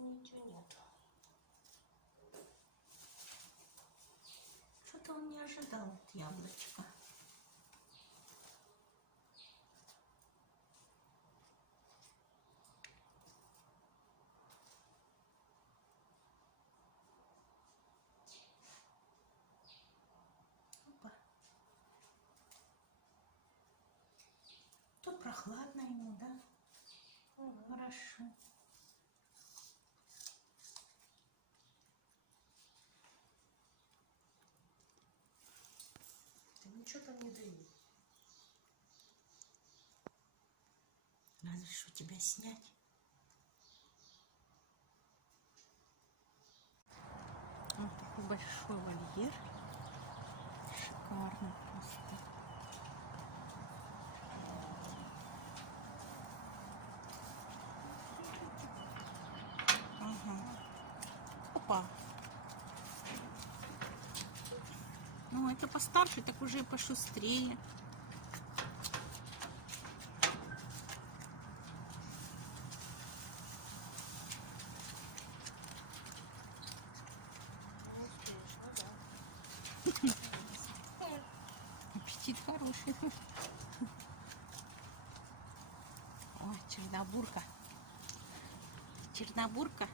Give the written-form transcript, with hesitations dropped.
ничего нету. Что-то он не ожидал от яблочка. Опа. Тут прохладно ему, да? Хорошо. Ничего там не дают. Разрешу тебя снять. Вот такой большой вольер. Шикарно просто. Ага. Опа. Ну, это постарше, так уже и пошустрее. Аппетит хороший. Ой, чернобурка. Чернобурка.